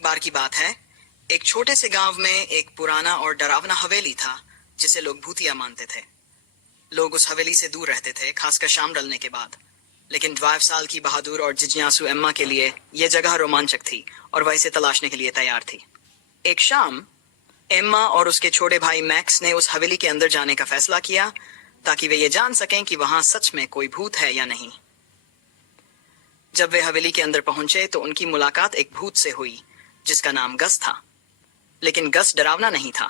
एक बार की बात है, एक छोटे से गांव में एक पुराना और डरावना हवेली था जिसे लोग भूतिया मानते थे। लोग उस हवेली से दूर रहते थे, खासकर शाम ढलने के बाद। लेकिन 12 साल की बहादुर और जिज्ञासु एम्मा के लिए यह जगह रोमांचक थी और वह इसे तलाशने के लिए तैयार थी। एक शाम एम्मा और उसके छोटे भाई मैक्स ने उस हवेली के अंदर जाने का फैसला किया ताकि वे ये जान सकें कि वहां सच में कोई भूत है या नहीं। जब वे हवेली के अंदर पहुंचे तो उनकी मुलाकात एक भूत से हुई जिसका नाम गस था। लेकिन गस डरावना नहीं था।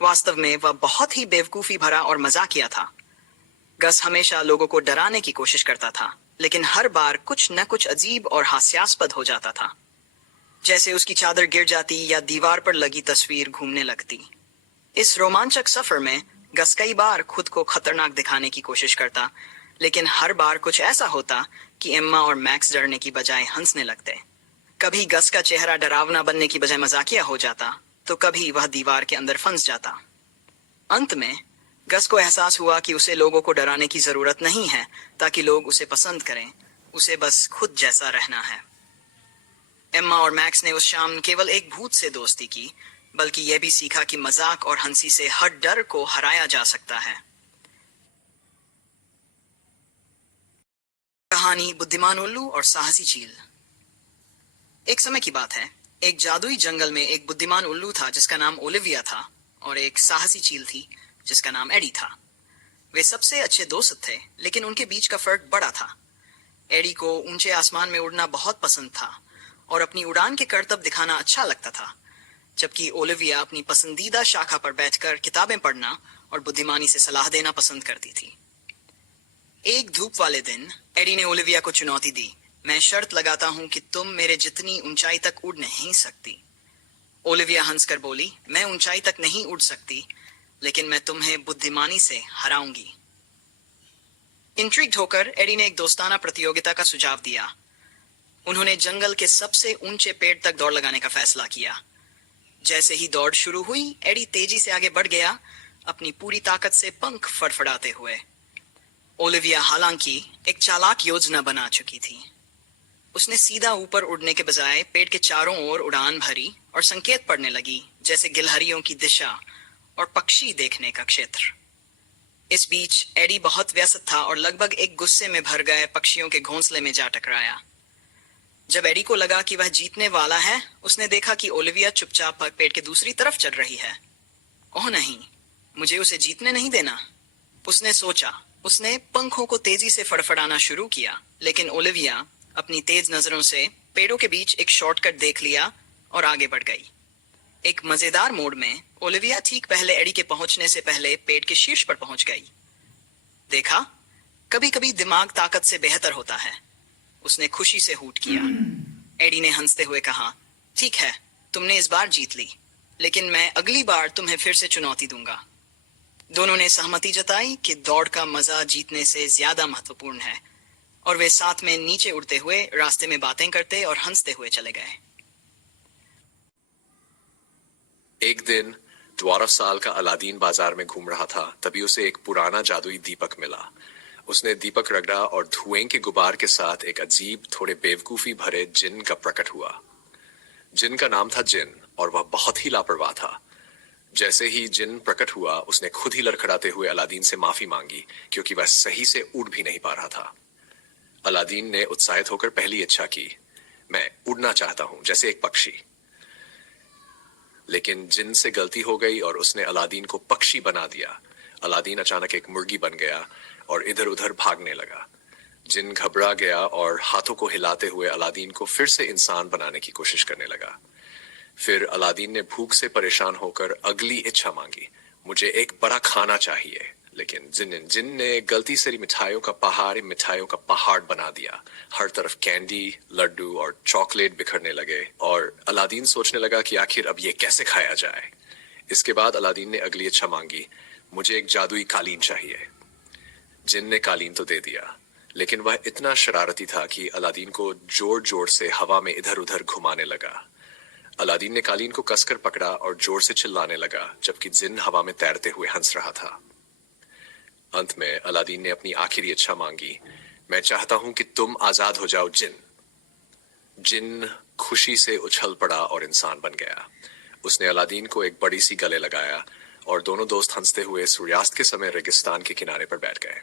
वास्तव में वह बहुत ही बेवकूफी भरा और मजाकिया था। गस हमेशा लोगों को डराने की कोशिश करता था, लेकिन हर बार कुछ न कुछ अजीब और हास्यास्पद हो जाता था। जैसे उसकी चादर गिर जाती या दीवार पर लगी तस्वीर घूमने लगती। इस रोमांचक सफर में गस कई बार खुद को खतरनाक दिखाने की कोशिश करता, लेकिन हर बार कुछ ऐसा होता कि एम्मा और मैक्स डरने की बजाय हंसने लगते। कभी गस का चेहरा डरावना बनने की बजाय मजाकिया हो जाता, तो कभी वह दीवार के अंदर फंस जाता। अंत में गस को एहसास हुआ कि उसे लोगों को डराने की जरूरत नहीं है ताकि लोग उसे पसंद करें। उसे बस खुद जैसा रहना है। एम्मा और मैक्स ने उस शाम केवल एक भूत से दोस्ती की, बल्कि यह भी सीखा कि मजाक और हंसी से हर डर को हराया जा सकता है। कहानी बुद्धिमान उल्लू और साहसी चील। एक समय की बात है, एक जादुई जंगल में एक बुद्धिमान उल्लू था जिसका नाम ओलिविया था, और एक साहसी चील थी जिसका नाम एडी था। वे सबसे अच्छे दोस्त थे, लेकिन उनके बीच का फर्क बड़ा था। एडी को ऊंचे आसमान में उड़ना बहुत पसंद था और अपनी उड़ान के करतब दिखाना अच्छा लगता था, जबकि ओलिविया अपनी पसंदीदा शाखा पर बैठकर किताबें पढ़ना और बुद्धिमानी से सलाह देना पसंद करती थी। एक धूप वाले दिन एडी ने ओलिविया को चुनौती दी। मैं शर्त लगाता हूं कि तुम मेरे जितनी ऊंचाई तक उड़ नहीं सकती। ओलिविया हंसकर बोली, मैं ऊंचाई तक नहीं उड़ सकती, लेकिन मैं तुम्हें बुद्धिमानी से हराऊंगी। इंट्रिग्ड होकर एडी ने एक दोस्ताना प्रतियोगिता का सुझाव दिया। उन्होंने जंगल के सबसे ऊंचे पेड़ तक दौड़ लगाने का फैसला किया। जैसे ही दौड़ शुरू हुई, एडी तेजी से आगे बढ़ गया, अपनी पूरी ताकत से पंख फड़फड़ाते हुए। ओलिविया हालांकि एक चालाक योजना बना चुकी थी। उसने सीधा ऊपर उड़ने के बजाय पेड़ के चारों ओर उड़ान भरी और संकेत पड़ने लगी, जैसे गिलहरियों की दिशा और पक्षी देखने का क्षेत्र। इस बीच एडी बहुत व्यस्त था और लगभग एक गुस्से में भर गए पक्षियों के घोंसले में जा टकराया। जब एडी को लगा कि वह जीतने वाला है, उसने देखा कि ओलिविया चुपचाप पेड़ के दूसरी तरफ चल रही है। ओह नहीं, मुझे उसे जीतने नहीं देना, उसने सोचा। उसने पंखों को तेजी से फड़फड़ाना शुरू किया, लेकिन ओलिविया अपनी तेज नजरों से पेड़ों के बीच एक शॉर्टकट देख लिया और आगे बढ़ गई। एक मजेदार मोड़ में ओलिविया ठीक पहले एडी के पहुंचने से पहले पेड़ के शीर्ष पर पहुंच गई। देखा, कभी कभी दिमाग ताकत से बेहतर होता है, उसने खुशी से हूट किया। एडी ने हंसते हुए कहा, ठीक है, तुमने इस बार जीत ली, लेकिन मैं अगली बार तुम्हें फिर से चुनौती दूंगा। दोनों ने सहमति जताई कि दौड़ का मजा जीतने से ज्यादा महत्वपूर्ण है, और वे साथ में नीचे उड़ते हुए रास्ते में बातें करते और हंसते हुए चले गए। एक दिन 12 साल का अलादीन बाजार में घूम रहा था, तभी उसे एक पुराना जादुई दीपक मिला। उसने दीपक रगड़ा और धुएं के गुबार के साथ एक अजीब, थोड़े बेवकूफी भरे जिन का प्रकट हुआ। जिन का नाम था जिन, और वह बहुत ही लापरवाह था। जैसे ही जिन प्रकट हुआ, उसने खुद ही लड़खड़ाते हुए अलादीन से माफी मांगी, क्योंकि वह सही से उड़ भी नहीं पा रहा था। अलादीन ने उत्साहित होकर पहली इच्छा की, मैं उड़ना चाहता हूं जैसे एक पक्षी। लेकिन जिन से गलती हो गई और उसने अलादीन को पक्षी बना दिया। अलादीन अचानक एक मुर्गी बन गया और इधर उधर भागने लगा। जिन घबरा गया और हाथों को हिलाते हुए अलादीन को फिर से इंसान बनाने की कोशिश करने लगा। फिर अलादीन ने भूख से परेशान होकर अगली इच्छा मांगी, मुझे एक बड़ा खाना चाहिए। लेकिन जिन ने गलती से मिठाइयों का पहाड़ बना दिया। हर तरफ कैंडी, लड्डू और चॉकलेट बिखरने लगे, और अलादीन सोचने लगा कि आखिर अब ये कैसे खाया जाए। इसके बाद अलादीन ने अगली इच्छा मांगी, मुझे एक जादुई कालीन चाहिए। जिन ने कालीन तो दे दिया, लेकिन वह इतना शरारती था कि अलादीन को जोर जोर से हवा में इधर उधर घुमाने लगा। अलादीन ने कालीन को कसकर पकड़ा और जोर से चिल्लाने लगा, जबकि जिन हवा में तैरते हुए हंस रहा था। अंत में अलादीन ने अपनी आखिरी इच्छा मांगी, मैं चाहता हूं कि तुम आजाद हो जाओ जिन। जिन खुशी से उछल पड़ा और इंसान बन गया। उसने अलादीन को एक बड़ी सी गले लगाया और दोनों दोस्त हंसते हुए सूर्यास्त के समय रेगिस्तान के किनारे पर बैठ गए।